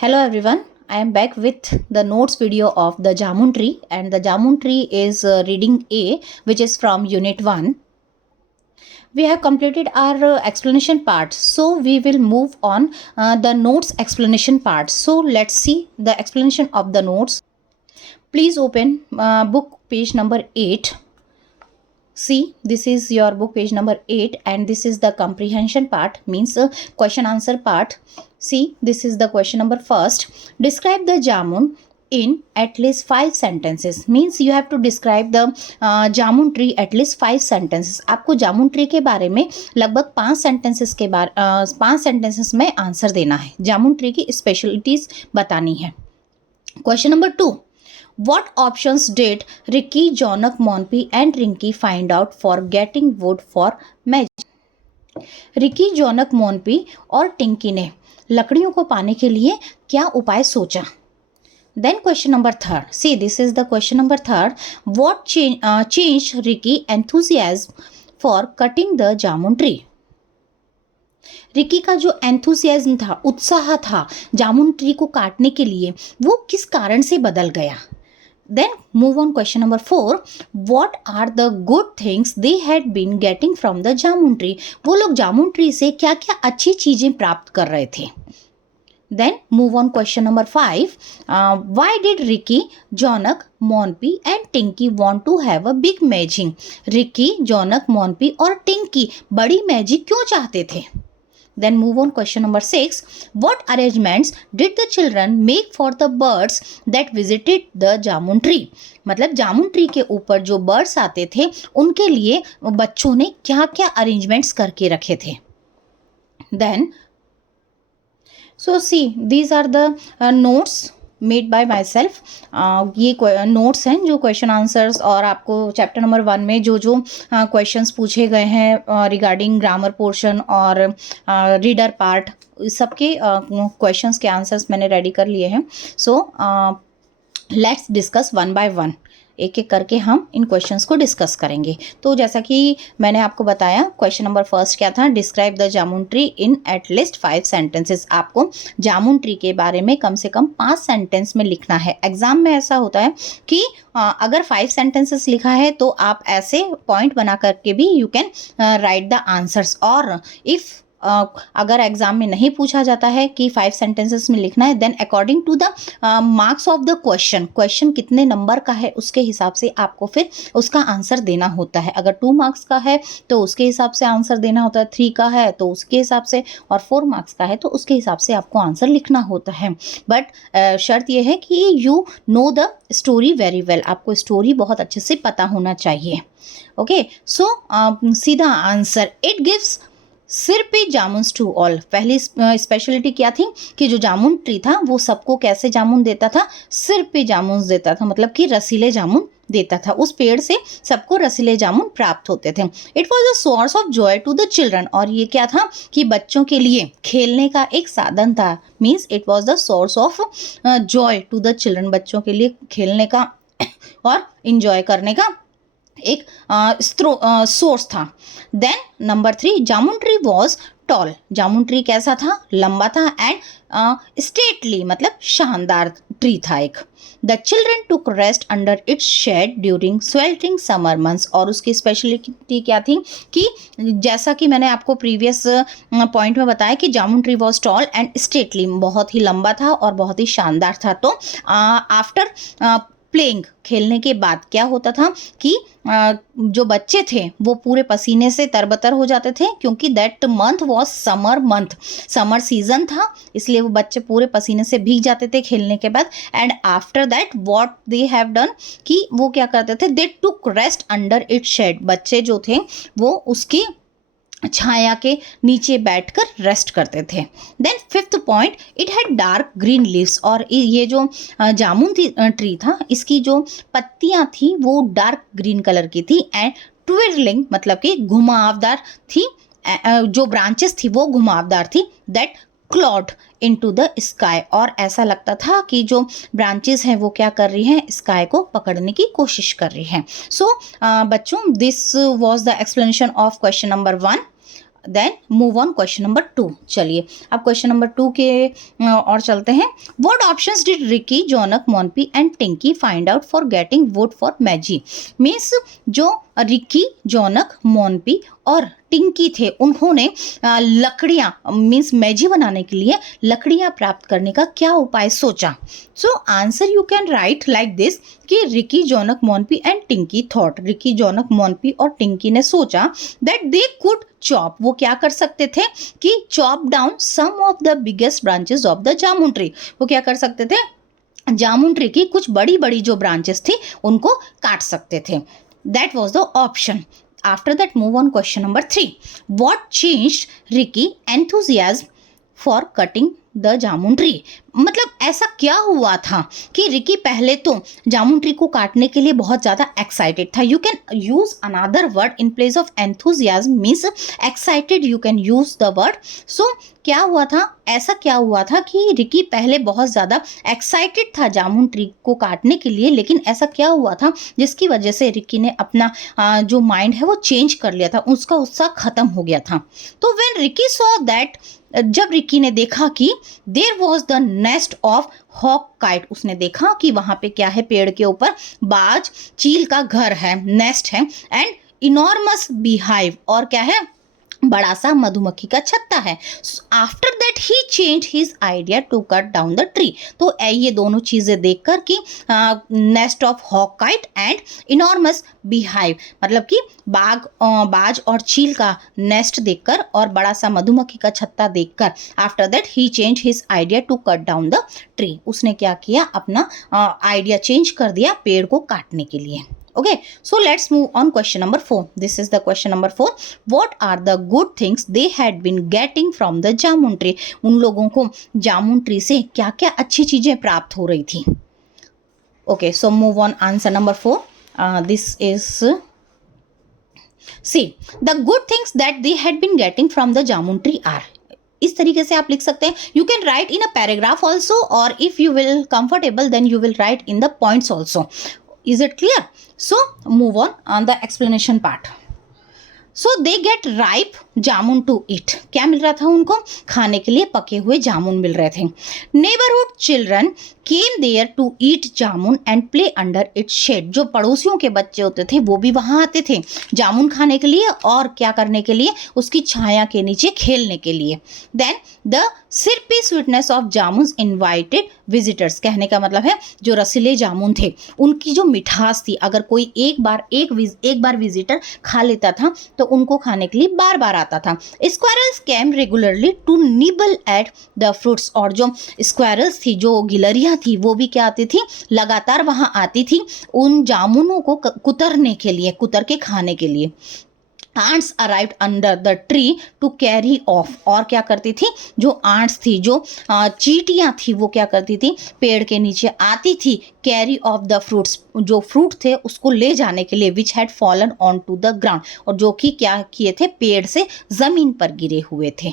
Hello everyone, I am back with the notes video of the Jamun tree, and the Jamun tree is reading A, which is from unit 1. We have completed our explanation part, so we will move on the notes explanation part. So let's see the explanation of the notes. Please open book page number 8. See, this is your book page number 8 and this is the comprehension part, means question answer part. See, this is the question number first. Describe the jamun in at least 5 sentences. Means you have to describe the jamun tree at least 5 sentences. आपको जामुन tree के बारे में लगभग 5 sentences के बारे 5 sentences में answer देना है. जामुन ट्री की स्पेशलिटीज बतानी है. Question number 2. What options did Ricky, Jonak, Monpy and Rinky find out for getting wood for magic? Ricky, Jonak, Monpi और टिंकी ने लकड़ियों को पाने के लिए क्या उपाय सोचा? Then question number 3. See, this is the question number 3. What changed Ricky enthusiasm for cutting the jamun tree? Ricky का जो एंथुसियाज्म था, उत्साह था जामुन ट्री को काटने के लिए, वो किस कारण से बदल गया? Then move on question number 4. What are the good things they had been getting from the jamun tree? वो लोग जामुन ट्री से क्या क्या अच्छी चीजें प्राप्त कर रहे थे? Then move on question number 5. Why did Ricky, Jonak, Monpy and Tinky want to have a big magic? Ricky, Jonak, Monpi और टिंकी बड़ी मैजिक क्यों चाहते थे? Then move on question number 6. What arrangements did the children make for the birds that visited the jamun tree? मतलब जामुन tree के ऊपर जो birds आते थे उनके लिए बच्चों ने क्या क्या अरेंजमेंट्स करके रखे थे? Then so see, these are the notes made by my self. ये नोट्स हैं जो क्वेश्चन आंसर्स और आपको चैप्टर नंबर 1 में जो जो क्वेश्चंस पूछे गए हैं रिगार्डिंग ग्रामर पोर्शन और रीडर पार्ट, सबके क्वेश्चंस के आंसर्स मैंने रेडी कर लिए हैं. So let's discuss one by one. एक एक करके हम इन क्वेश्चंस को डिस्कस करेंगे. तो जैसा कि मैंने आपको बताया, क्वेश्चन नंबर फर्स्ट क्या था? Describe the jamun tree in at least 5 sentences. आपको जामुन ट्री के बारे में कम से कम 5 सेंटेंस में लिखना है. एग्जाम में ऐसा होता है कि अगर 5 सेंटेंसेस लिखा है तो आप ऐसे पॉइंट बना करके भी you can right the answers. और इफ़ अगर एग्जाम में नहीं पूछा जाता है कि 5 सेंटेंसेस में लिखना है, then according to the marks of the question कितने नंबर का है उसके हिसाब से आपको फिर उसका आंसर देना होता है. अगर 2 मार्क्स का है तो उसके हिसाब से आंसर देना होता है, 3 का है तो उसके हिसाब से, और 4 मार्क्स का है तो उसके हिसाब से आपको आंसर लिखना होता है. बट शर्त यह है कि you know the story very well. आपको स्टोरी बहुत अच्छे से पता होना चाहिए. ओके, सो सीधा आंसर, इट गिव्स सिर पे जामुन्स टू ऑल. पहली स्पेशलिटी क्या थी कि जो जामुन ट्री था वो सबको कैसे जामुन देता था? सिर पे जामुन्स देता था, मतलब कि रसीले जामुन देता था. उस पेड़ से सबको रसीले जामुन प्राप्त होते थे. It was a source of joy to the children. और ये क्या था कि बच्चों के लिए खेलने का एक साधन था. Means it was the source of joy to the children. बच्चों के लिए खेलने का और इंजॉय करने का एक सोर्स था. देन नंबर 3, जामुन ट्री वॉज टॉल. जामुन ट्री कैसा था? लंबा था. एंड स्टेटली मतलब शानदार ट्री था एक. The children took rest under its shade during sweltering summer months. और उसकी स्पेशलिटी क्या थी कि जैसा कि मैंने आपको प्रीवियस पॉइंट में बताया कि jamun tree was tall and stately, बहुत ही लंबा था और बहुत ही शानदार था. तो आफ्टर प्लेइंग, खेलने के बाद क्या होता था कि जो बच्चे थे वो पूरे पसीने से तरबतर हो जाते थे, क्योंकि that month was summer month, summer season था, इसलिए वो बच्चे पूरे पसीने से भीग जाते थे खेलने के बाद. And after that what they have done कि वो क्या करते थे? दे टुक रेस्ट अंडर इट्स शेड. बच्चे जो थे वो उसकी छाया के नीचे बैठकर रेस्ट करते थे. Then 5th point, it had dark green leaves. और ये जो जामुन ट्री था इसकी जो पत्तियां थी वो डार्क ग्रीन कलर की थी. एंड ट्विरलिंग मतलब कि घुमावदार थी. जो ब्रांचेस थी वो घुमावदार थी. That Claude into the sky. और ऐसा लगता था कि जो ब्रांचेस हैं वो क्या कर रही हैं? स्काई को पकड़ने की कोशिश कर रही हैं. सो बच्चों, this was the explanation of question number 1. Then move on question number 2। चलिए अब क्वेश्चन नंबर 2 के और चलते हैं। What options did Ricky, Jonak, Monpi and Tinki find out for getting wood for magic. Means जो रिकी, जॉनक, मोनपी और टिंकी थे उन्होंने लकड़ियाँ मीन्स मैजी बनाने के लिए लकड़ियाँ प्राप्त करने का क्या उपाय सोचा। So answer you can write like this कि Ricky, Jonak, Monpi and Tinki thought, Ricky, Jonak, Monpi और टिंकी ने सोचा दैट दे कुड चॉप, वो क्या कर सकते थे कि chop down some of the biggest branches of the jamun tree, वो क्या कर सकते थे, जामुन ट्री की कुछ बड़ी बड़ी जो ब्रांचेस थी उनको काट सकते थे। That was the option. After that move on question number 3। What changed Ricky enthusiasm for cutting the jamun tree. मतलब ऐसा क्या हुआ था कि रिकी पहले तो जामुन ट्री को काटने के लिए बहुत ज़्यादा एक्साइटेड था। You can use another word in place of enthusiasm, means excited you can use the word. So क्या हुआ था, ऐसा क्या हुआ था कि रिकी पहले बहुत ज़्यादा एक्साइटेड था जामुन ट्री को काटने के लिए, लेकिन ऐसा क्या हुआ था जिसकी वजह से रिकी ने अपना जो माइंड है वो चेंज कर लिया था, उसका उत्साह खत्म हो गया था। तो व्हेन रिकी सॉ दैट, जब रिकी ने देखा कि there was the nest of hawk kite, उसने देखा कि वहां पे क्या है, पेड़ के ऊपर बाज चील का घर है, नेस्ट है, एंड इनॉर्मस बीहाइव, और क्या है, बड़ा सा मधुमक्खी का छत्ता है। After that he change his idea to cut down the tree. तो ये दोनों चीजें देखकर कि nest of hawk kite and enormous beehive, मतलब कि बाज और चील का नेस्ट देखकर और बड़ा सा मधुमक्खी का छत्ता देखकर, after that he change his idea to cut down the tree, उसने क्या किया, अपना आइडिया चेंज कर दिया पेड़ को काटने के लिए। Okay, so let's move on question number 4. This is the question number 4. What are the good things they had been getting from the jamun tree? उन लोगों को जामुन ट्री से क्या क्या अच्छी चीजें प्राप्त हो रही थी। Okay, so move on answer number 4. This is see the good things that they had been getting from the jamun tree are, इस तरीके से आप लिख सकते हैं। You can write in a paragraph also, और if you will comfortable then you will write in the points also. Is it clear? So move on the explanation part. So they get ripe जामुन to eat, क्या मिल रहा था उनको, खाने के लिए पके हुए जामुन मिल रहे थे। Neighbourhood children came there to eat जामुन and play under its shade, जो पड़ोसियों के बच्चे होते थे वो भी वहाँ आते थे जामुन खाने के लिए और क्या करने के लिए, उसकी छाया के नीचे खेलने के लिए। Then the syrupy sweetness of jamun invited visitors, कहने का मतलब है जो रसीले जामुन थे उनकी जो मिठास थी, अगर कोई एक बार विजिटर खा लेता था तो उनको खाने के लिए बार बार आता था। Squirrels came regularly to nibble at the fruits, और जो स्क्वायरल्स थी, जो गिलहरियां थी, वो भी क्या आती थी, लगातार वहां आती थी उन जामुनों को कुतरने के लिए, कुतर के खाने के लिए। Ants arrived under the tree to carry off, और क्या करती थी, जो आंट्स थी, जो चींटियां थी, वो क्या करती थी, पेड़ के नीचे आती थी, कैरी ऑफ द फ्रूट्स, जो फ्रूट थे उसको ले जाने के लिए, which had fallen on to the ground, और जो कि क्या किए थे, पेड़ से जमीन पर गिरे हुए थे।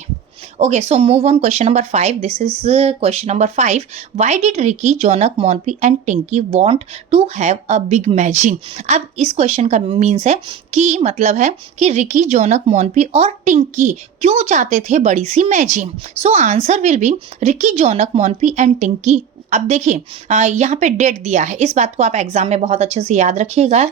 Okay, so move on question number 5. This is question number 5. Why did Ricky, Jonak, Monpy and Tinky want to have a big matching? अब इस क्वेश्चन का मीन्स है कि मतलब है कि रिकी, जोनक, मोनपी और टिंकी क्यों चाहते थे बड़ी सी matching. So answer will be Ricky, Jonak, Monpi and Tinki. अब देखिए यहाँ पे डेट दिया है, इस बात को आप एग्जाम में बहुत अच्छे से याद रखिएगा,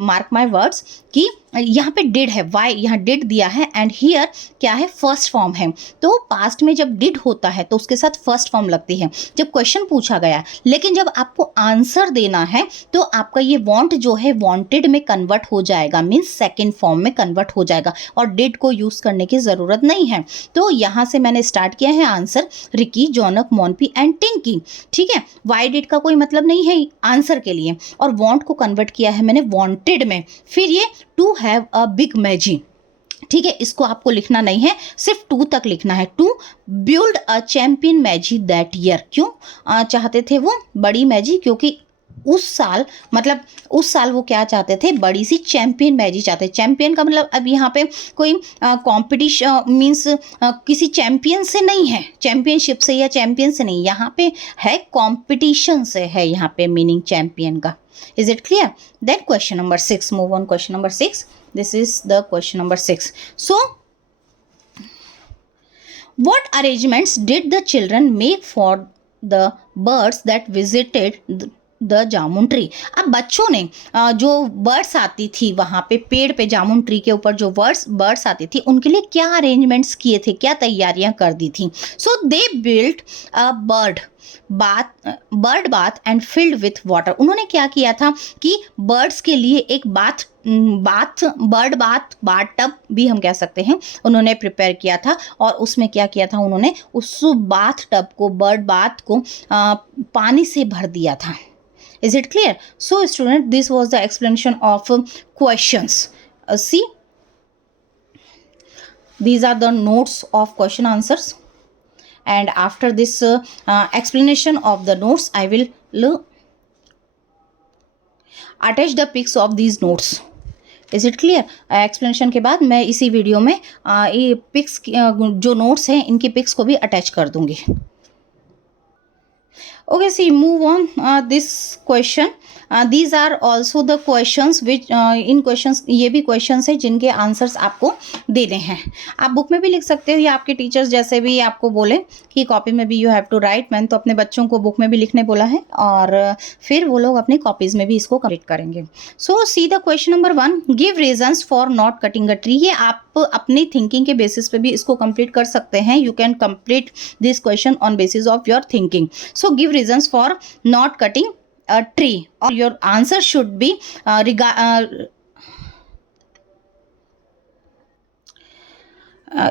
मार्क माय वर्ड्स, कि यहाँ पे डिड है, वाई यहाँ डिड दिया है, एंड हियर क्या है, फर्स्ट फॉर्म है। तो पास्ट में जब डिड होता है तो उसके साथ फर्स्ट फॉर्म लगती है जब क्वेश्चन पूछा गया, लेकिन जब आपको आंसर देना है तो आपका ये वांट जो है वांटेड में कन्वर्ट हो जाएगा, मीन्स सेकेंड फॉर्म में कन्वर्ट हो जाएगा, और डिड को यूज करने की जरूरत नहीं है। तो यहाँ से मैंने स्टार्ट किया है answer Ricky, Jonak, Monpi and टिंकी, ठीक है। वाई डिड का कोई मतलब नहीं है आंसर के लिए, और वांट को कन्वर्ट किया है मैंने वांटेड में, फिर ये to have a big magic, ठीक है। इसको आपको लिखना नहीं है, सिर्फ टू तक लिखना है। To build a champion magic that year, क्यों चाहते थे वो बड़ी मैजिक, क्योंकि उस साल वो क्या चाहते थे, बड़ी सी चैंपियन मैजिक चाहते। चैंपियन का मतलब अब यहाँ पे कोई कंपटीशन मीन्स किसी चैंपियन से नहीं है, चैंपियनशिप से या चैंपियन से नहीं, यहाँ पे है कंपटीशन से है यहाँ पे मीनिंग चैंपियन का। Is it clear? Then question number 6. Move on question number 6. This is the question number 6. So What arrangements did the children make for the birds that visited the jamun tree? अब बच्चों ने जो birds आती थी वहाँ पे पेड़ पे, जामुन ट्री के ऊपर जो बर्ड्स आती थी, उनके लिए क्या अरेंजमेंट्स किए थे, क्या तैयारियां कर दी थी? So they built a bird bath and filled with water. उन्होंने क्या किया था कि बर्ड्स के लिए एक बर्ड बाथ टब भी हम कह सकते हैं, उन्होंने प्रिपेयर किया था. और उसमें क्या किया था, उन्होंने उस बाथ टब को, बर्ड बाथ को पानी से भर दिया था. Is it clear? So student, this was the explanation of questions. See, these are the notes of question answers, and after this explanation of the notes, I will attach the pics of these notes. Is it clear? Explanation के बाद मैं इसी video में ये pics जो notes हैं इनकी pics को भी अटैच कर दूंगी. Okay, see, move on this question. These are also the questions which in questions, ये भी questions है जिनके आंसर्स आपको देने हैं. आप बुक में भी लिख सकते हो या आपके टीचर्स जैसे भी आपको बोले कि कॉपी में भी यू हैव टू राइट. मैंने तो अपने बच्चों को बुक में भी लिखने बोला है और फिर वो लोग अपनी कॉपीज़ में भी इसको कंप्लीट करेंगे. So see the question number 1, give reasons for not cutting a tree. ये आप अपनी थिंकिंग के बेसिस पे भी इसको कंप्लीट कर सकते हैं. You can complete this question on basis of your thinking. So give reasons for not cutting a tree, or your answer should be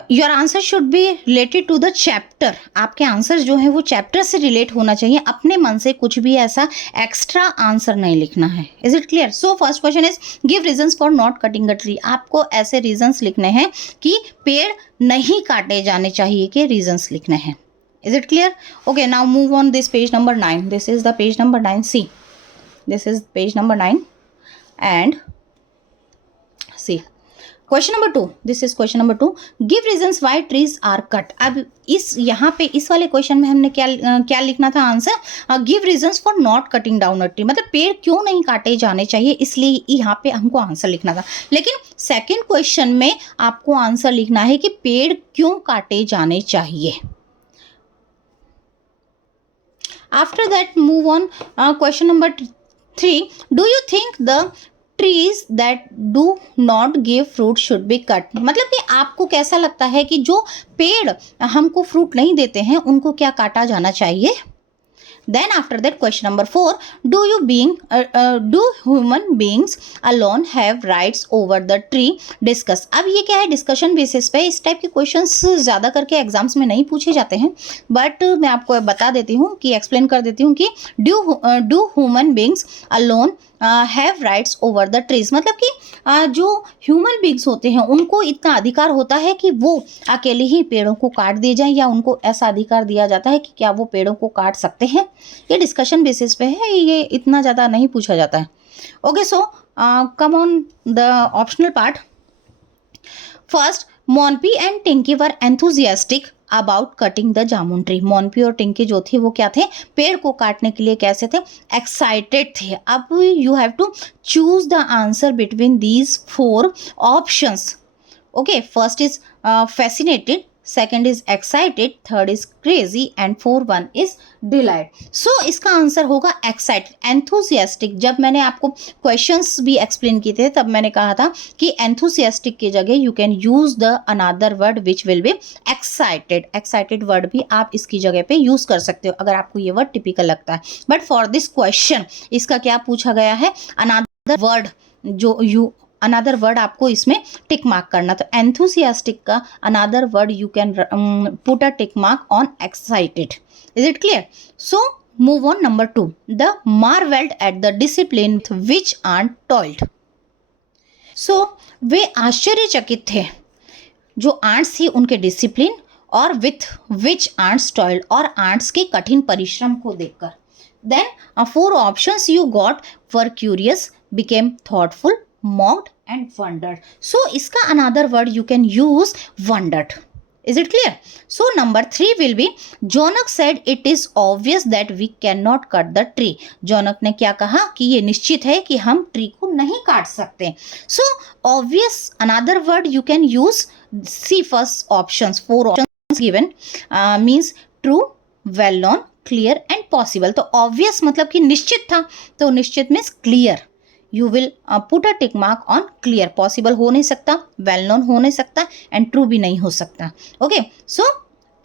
your answer should be related to the chapter. आपके answer जो है वो chapter से relate होना चाहिए. अपने मन से कुछ भी ऐसा एक्स्ट्रा आंसर नहीं लिखना है. Is it clear? So first question is give reasons for not cutting a tree. आपको ऐसे रीजंस लिखने हैं कि पेड़ नहीं काटे जाने चाहिए के रीजंस लिखने हैं. Is it clear? Okay, now move on this page number 9. This is the page number 9. See, this is page number 9 and see question number 2. This is question number 2. Give reasons why trees are cut. अब इस यहाँ पे इस वाले question में हमने क्या लिखना था answer? Give reasons for not cutting down a tree. मतलब पेड़ क्यों नहीं काटे जाने चाहिए, इसलिए यहाँ पे हमको आंसर लिखना था. लेकिन सेकेंड क्वेश्चन में आपको आंसर लिखना है कि पेड़ क्यों काटे जाने चाहिए. After that, move on. Question number 3. Do you think the trees that do not give fruit should be cut? मतलब कि आपको कैसा लगता है कि जो पेड़ हमको फ्रूट नहीं देते हैं उनको क्या काटा जाना चाहिए? Then after that, question number 4, do human beings alone have rights over the tree? Discuss. अब ये क्या है, डिस्कशन बेसिस पे. इस टाइप के क्वेश्चंस ज़्यादा करके एग्जाम्स में नहीं पूछे जाते हैं, बट मैं आपको बता देती हूँ कि एक्सप्लेन कर देती हूँ कि do human beings alone have rights over the trees. मतलब कि जो ह्यूमन बींग्स होते हैं उनको इतना अधिकार होता है कि वो अकेले ही पेड़ों को काट दिए जाएं, या उनको ऐसा अधिकार दिया जाता है कि क्या वो पेड़ों को काट सकते हैं. ये डिस्कशन बेसिस पे है, ये इतना ज़्यादा नहीं पूछा जाता है. Okay, so come on the optional part. First, Monpi and Tinki were enthusiastic about cutting the jamun tree. Monpi और टिंकी जो थे वो क्या थे, पेड़ को काटने के लिए कैसे थे, एक्साइटेड थे. अब you have to choose the answer between these 4 options. Okay, first is fascinated, second is excited, third is crazy and fourth one is delight. So इसका आंसर होगा excited, enthusiastic. जब मैंने आपको questions भी explain किए थे तब मैंने कहा था कि enthusiastic की जगह you can use the another word which will be excited. excited word भी आप इसकी जगह पे use कर सकते हो अगर आपको ये word typical लगता है. But for this question इसका क्या पूछा गया है, another word जो अनदर वर्ड आपको इसमें टिक मार्क करना. तो एंथुसियास्टिक का another word you can put a tick mark on excited. Is it clear? So move on number 2. The marvelled at the discipline which ant toiled. So वे आश्चर्यचकित थे जो ants थी उनके डिसिप्लिन, और विथ विच आंट्स टॉल्ड, और ants के कठिन परिश्रम को देखकर. Then 4 options you got were curious, became thoughtful, mocked and wondered. So इसका another word you can use wondered. Is it clear? So number 3 will be Jonak said it is obvious that we cannot cut the tree. जोनक ने क्या कहा कि ये निश्चित है कि हम ट्री को नहीं काट सकते. So obvious another word you can use. See first options, 4 options. Given means true, well known, clear and possible. तो ऑब्वियस मतलब कि निश्चित था, तो निश्चित means clear, you will put a tick mark on clear. Possible हो नहीं सकता, वेल नोन हो नहीं सकता एंड ट्रू भी नहीं हो सकता। Okay, so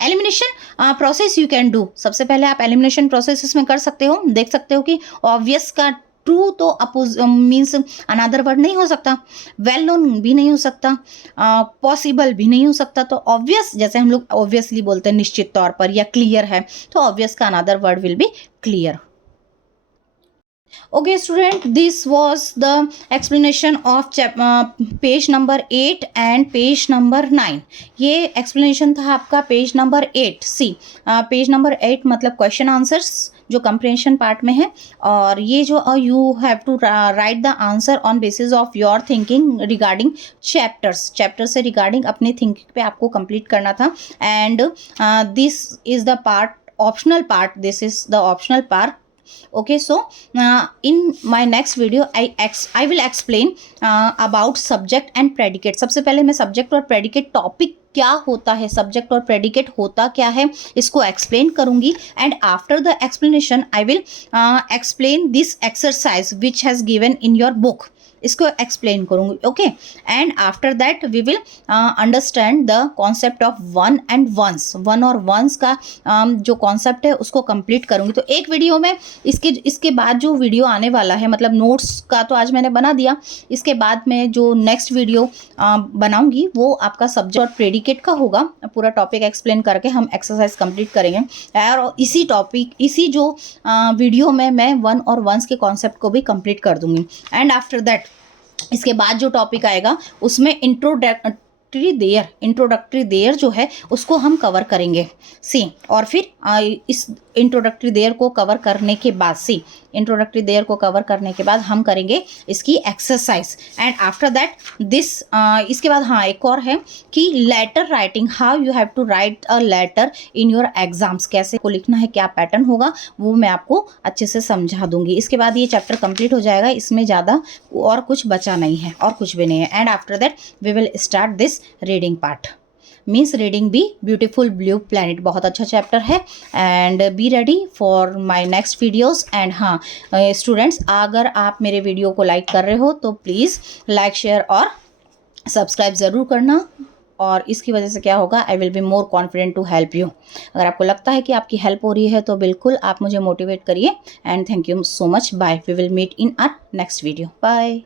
elimination process you can do. सबसे पहले आप एलिमिनेशन प्रोसेस इसमें कर सकते हो, देख सकते हो कि ऑब्वियस का ट्रू तो अपोज मीन्स अनदर वर्ड नहीं हो सकता, वेल नोन भी नहीं हो सकता, पॉसिबल भी नहीं हो सकता। तो ऑब्वियस, जैसे हम लोग ऑब्वियसली बोलते हैं निश्चित तौर पर, या क्लियर है, तो ऑब्वियस का another word will be clear. Okay student, this was the explanation of page number 8 and page number 9। ये एक्सप्लेनेशन था आपका page number 8 C. Page number 8 मतलब क्वेश्चन आंसर्स जो कंप्रेंशन पार्ट में है, और ये जो you have to write the answer on basis of your thinking regarding chapters. Chapter से रिगार्डिंग अपने थिंकिंग पे आपको कंप्लीट करना था। And this is the part, optional part, this is the optional part. Okay, so in my next video I will explain about subject and predicate। सबसे पहले मैं subject और predicate टॉपिक क्या होता है, सब्जेक्ट और प्रेडिकेट होता क्या है, इसको एक्सप्लेन करूंगी। And after the explanation I will explain this exercise which has given in your book, इसको एक्सप्लेन करूंगी। Okay, and after that we will understand the concept of one and once. One और once का जो concept है उसको complete करूंगी। तो एक वीडियो में इसके बाद जो वीडियो आने वाला है, मतलब नोट्स का तो आज मैंने बना दिया, इसके बाद में जो नेक्स्ट वीडियो बनाऊंगी वो आपका सब्जेक्ट और प्रेडिकेट का होगा। पूरा टॉपिक एक्सप्लेन करके हम एक्सरसाइज कंप्लीट करेंगे, और इसी टॉपिक, इसी जो वीडियो में मैं वन और वंस के कॉन्सेप्ट को भी कंप्लीट कर दूंगी। एंड आफ्टर दैट इसके बाद जो टॉपिक आएगा उसमें इंट्रोडक्टरी देयर जो है उसको हम कवर करेंगे सी। और फिर इस इंट्रोडक्टरी देयर को कवर करने के बाद इंट्रोडक्टरी देयर को कवर करने के बाद हम करेंगे इसकी exercise. And after that this इसके बाद हाँ एक और है कि letter writing, how you have to write a letter in your exams, कैसे को लिखना है, क्या पैटर्न होगा, वो मैं आपको अच्छे से समझा दूंगी। इसके बाद ये चैप्टर कंप्लीट हो जाएगा, इसमें ज़्यादा और कुछ बचा नहीं है, और कुछ भी नहीं है। And after that we will start this reading part, means reading be beautiful blue planet. बहुत अच्छा चैप्टर है and be ready for my next videos. एंड हाँ स्टूडेंट्स, अगर आप मेरे वीडियो को लाइक कर रहे हो तो प्लीज़ लाइक, शेयर और सब्सक्राइब ज़रूर करना, और इसकी वजह से क्या होगा, I will be more confident to help you. अगर आपको लगता है कि आपकी हेल्प हो रही है तो बिल्कुल आप मुझे मोटिवेट करिए। And thank you so much, bye, we will meet in our next video, bye.